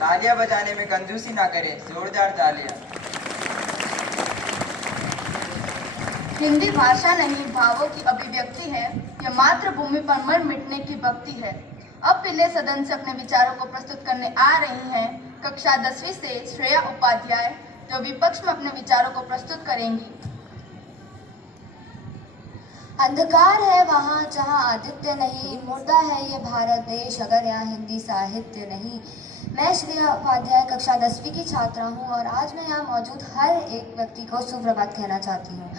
तालियां बजाने में कंजूसी ना करें, जोरदार तालियां। हिंदी भाषा नहीं, भावों की अभिव्यक्ति है। यह मातृभूमि पर मर मिटने की भक्ति है। अब पिले सदन से अपने विचारों को प्रस्तुत करने आ रही हैं कक्षा 10वीं से श्रेया उपाध्याय, जो विपक्ष में अपने विचारों को प्रस्तुत करेंगी। अंधकार है वहाँ जहाँ आदित्य नहीं, मुर्दा है ये भारत देश अगर यहाँ हिंदी साहित्य नहीं। मैं श्रेया उपाध्याय कक्षा 10वीं की छात्रा हूँ और आज मैं यहाँ मौजूद हर एक व्यक्ति को सुप्रभात कहना चाहती हूँ।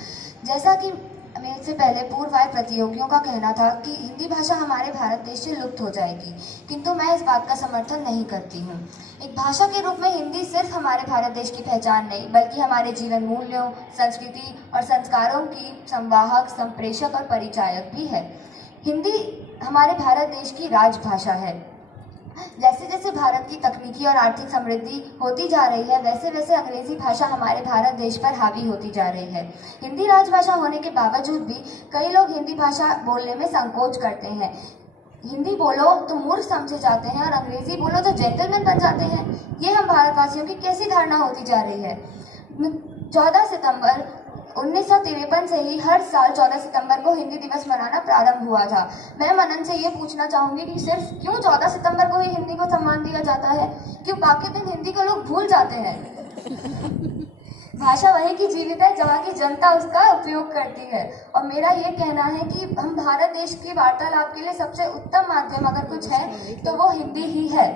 जैसा कि मेरे से पहले पूर्व आए प्रतियोगियों का कहना था कि हिंदी भाषा हमारे भारत देश से लुप्त हो जाएगी, किंतु मैं इस बात का समर्थन नहीं करती हूँ। एक भाषा के रूप में हिंदी सिर्फ हमारे भारत देश की पहचान नहीं, बल्कि हमारे जीवन मूल्यों, संस्कृति और संस्कारों की संवाहक, संप्रेषक और परिचायक भी है। हिंदी हमारे भारत देश की राजभाषा है। जैसे जैसे भारत की तकनीकी और आर्थिक समृद्धि होती जा रही है, वैसे वैसे अंग्रेजी भाषा हमारे भारत देश पर हावी होती जा रही है। हिंदी राजभाषा होने के बावजूद भी कई लोग हिंदी भाषा बोलने में संकोच करते हैं। हिंदी बोलो तो मूर्ख समझे जाते हैं और अंग्रेजी बोलो तो जेंटलमैन बन जाते हैं। ये हम भारतवासियों की कैसी धारणा होती जा रही है। 14 सितंबर 1953 से ही हर साल 14 सितंबर को हिंदी दिवस मनाना प्रारंभ हुआ था। मैं मनन से ये पूछना चाहूँगी कि सिर्फ क्यों 14 सितंबर को ही हिंदी को सम्मान दिया जाता है? क्यों बाकी दिन हिंदी को लोग भूल जाते हैं? भाषा वहीं की जीवित है जहाँ की जनता उसका उपयोग करती है। और मेरा ये कहना है कि हम भारत देश की वार्तालाप के लिए सबसे उत्तम माध्यम अगर कुछ है तो वो हिंदी ही है।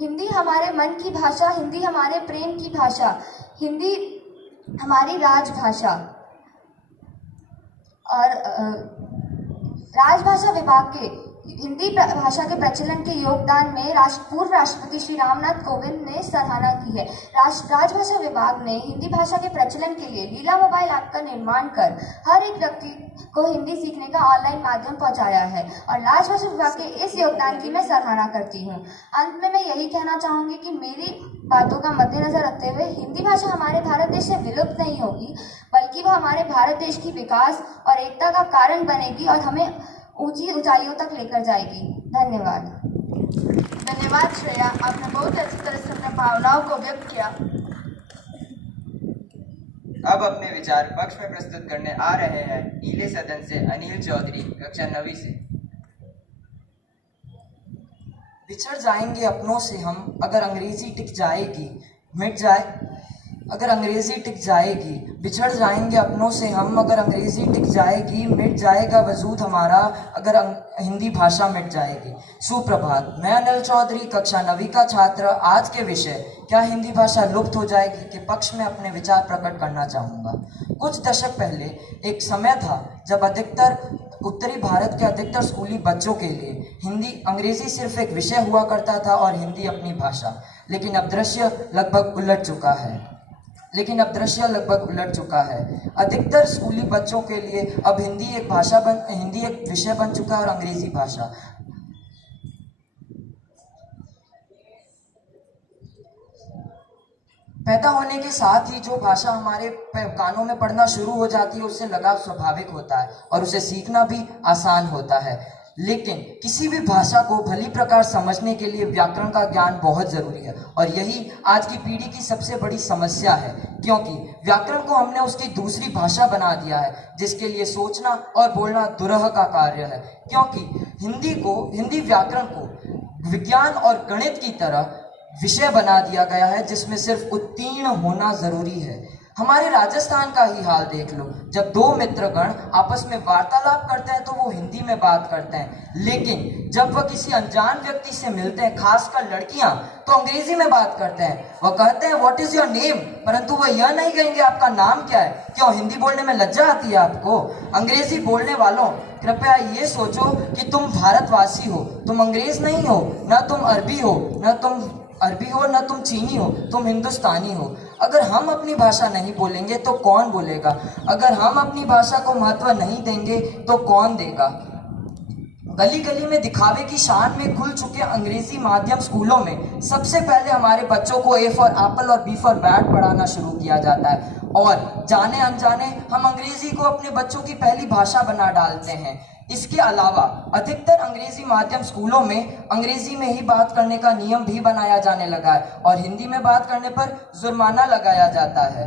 हिंदी हमारे मन की भाषा, हिंदी हमारे प्रेम की भाषा, हिंदी हमारी राजभाषा। और राजभाषा विभाग के हिंदी भाषा के प्रचलन के योगदान में पूर्व राष्ट्रपति श्री रामनाथ कोविंद ने सराहना की है। राजभाषा विभाग ने हिंदी भाषा के प्रचलन के लिए लीला मोबाइल ऐप का निर्माण कर हर एक व्यक्ति को हिंदी सीखने का ऑनलाइन माध्यम पहुंचाया है और राजभाषा विभाग के इस योगदान की मैं सराहना करती हूं। अंत में मैं यही कहना चाहूँगी कि मेरी बातों का मद्देनजर रखते हुए हिंदी भाषा हमारे भारत देश से विलुप्त नहीं होगी, बल्कि वह हमारे भारत देश की विकास और एकता का कारण बनेगी और हमें ऊंची ऊंचाइयों तक लेकर जाएगी। धन्यवाद। धन्यवाद श्रेया, आपने बहुत अच्छी तरह से अपने भावनाओं को व्यक्त किया। अब अपने विचार पक्ष में प्रस्तुत करने आ रहे हैं नीले सदन से अनिल चौधरी, कक्षा 9वीं से। बिछड़ जाएंगे अपनों से हम अगर अंग्रेजी टिक जाएगी, मिट जाए अगर अंग्रेजी टिक जाएगी। बिछड़ जाएंगे अपनों से हम अगर अंग्रेजी टिक जाएगी, मिट जाएगा वजूद हमारा अगर हिंदी भाषा मिट जाएगी। सुप्रभात, मैं अनिल चौधरी कक्षा 9वीं का छात्र आज के विषय क्या हिंदी भाषा लुप्त हो जाएगी के पक्ष में अपने विचार प्रकट करना चाहूँगा। कुछ दशक पहले एक समय था जब उत्तरी भारत के अधिकतर स्कूली बच्चों के लिए अंग्रेजी सिर्फ एक विषय हुआ करता था और हिंदी अपनी भाषा। लेकिन अब दृश्य लगभग उलट चुका है। अधिकतर स्कूली बच्चों के लिए अब हिंदी एक विषय बन चुका है और अंग्रेजी भाषा। पैदा होने के साथ ही जो भाषा हमारे कानों में पढ़ना शुरू हो जाती है उससे लगाव स्वाभाविक होता है और उसे सीखना भी आसान होता है। लेकिन किसी भी भाषा को भली प्रकार समझने के लिए व्याकरण का ज्ञान बहुत ज़रूरी है और यही आज की पीढ़ी की सबसे बड़ी समस्या है, क्योंकि व्याकरण को हमने उसकी दूसरी भाषा बना दिया है जिसके लिए सोचना और बोलना दुरह का कार्य है। क्योंकि हिंदी व्याकरण को विज्ञान और गणित की तरह विषय बना दिया गया है जिसमें सिर्फ उत्तीर्ण होना ज़रूरी है। हमारे राजस्थान का ही हाल देख लो, जब दो मित्रगण आपस में वार्तालाप करते हैं तो वो हिंदी में बात करते हैं, लेकिन जब वह किसी अनजान व्यक्ति से मिलते हैं, खासकर लड़कियां, तो अंग्रेजी में बात करते हैं। वह कहते हैं व्हाट इज योर नेम, परंतु वह यह नहीं कहेंगे आपका नाम क्या है। क्यों? हिंदी बोलने में लज्जा आती है आपको? अंग्रेजी बोलने वालों, कृपया ये सोचो कि तुम भारतवासी हो, तुम अंग्रेज नहीं हो, न तुम अरबी हो, न तुम चीनी हो, तुम हिंदुस्तानी हो। अगर हम अपनी भाषा नहीं बोलेंगे तो कौन बोलेगा? अगर हम अपनी भाषा को महत्व नहीं देंगे तो कौन देगा? गली गली में दिखावे की शान में खुल चुके अंग्रेजी माध्यम स्कूलों में सबसे पहले हमारे बच्चों को ए फॉर एप्पल और बी फॉर बैट पढ़ाना शुरू किया जाता है और जाने अनजाने हम अंग्रेजी को अपने बच्चों की पहली भाषा बना डालते हैं। इसके अलावा अधिकतर अंग्रेजी माध्यम स्कूलों में अंग्रेजी में ही बात करने का नियम भी बनाया जाने लगा है और हिंदी में बात करने पर जुर्माना लगाया जाता है।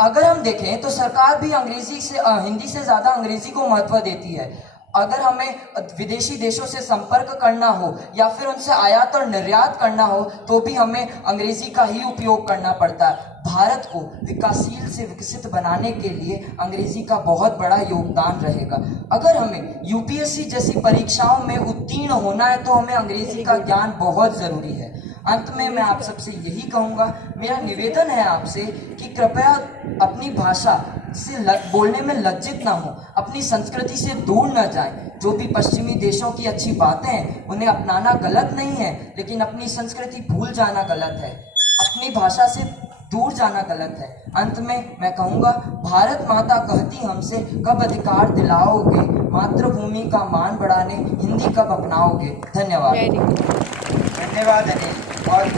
अगर हम देखें तो सरकार भी हिंदी से ज़्यादा अंग्रेजी को महत्व देती है। अगर हमें विदेशी देशों से संपर्क करना हो या फिर उनसे आयात और निर्यात करना हो तो भी हमें अंग्रेजी का ही उपयोग करना पड़ता है। भारत को विकासशील से विकसित बनाने के लिए अंग्रेजी का बहुत बड़ा योगदान रहेगा। अगर हमें यूपीएससी जैसी परीक्षाओं में उत्तीर्ण होना है तो हमें अंग्रेजी का ज्ञान बहुत ज़रूरी है। अंत में मैं आप सबसे यही कहूँगा, मेरा निवेदन है आपसे कि कृपया अपनी भाषा से बोलने में लज्जित ना हो, अपनी संस्कृति से दूर न जाएं। जो भी पश्चिमी देशों की अच्छी बातें हैं उन्हें अपनाना गलत नहीं है, लेकिन अपनी संस्कृति भूल जाना गलत है, अपनी भाषा से दूर जाना गलत है। अंत में मैं कहूँगा, भारत माता कहती हमसे कब अधिकार दिलाओगे, मातृभूमि का मान बढ़ाने हिंदी कब अपनाओगे। धन्यवाद। धन्यवाद अनिल। और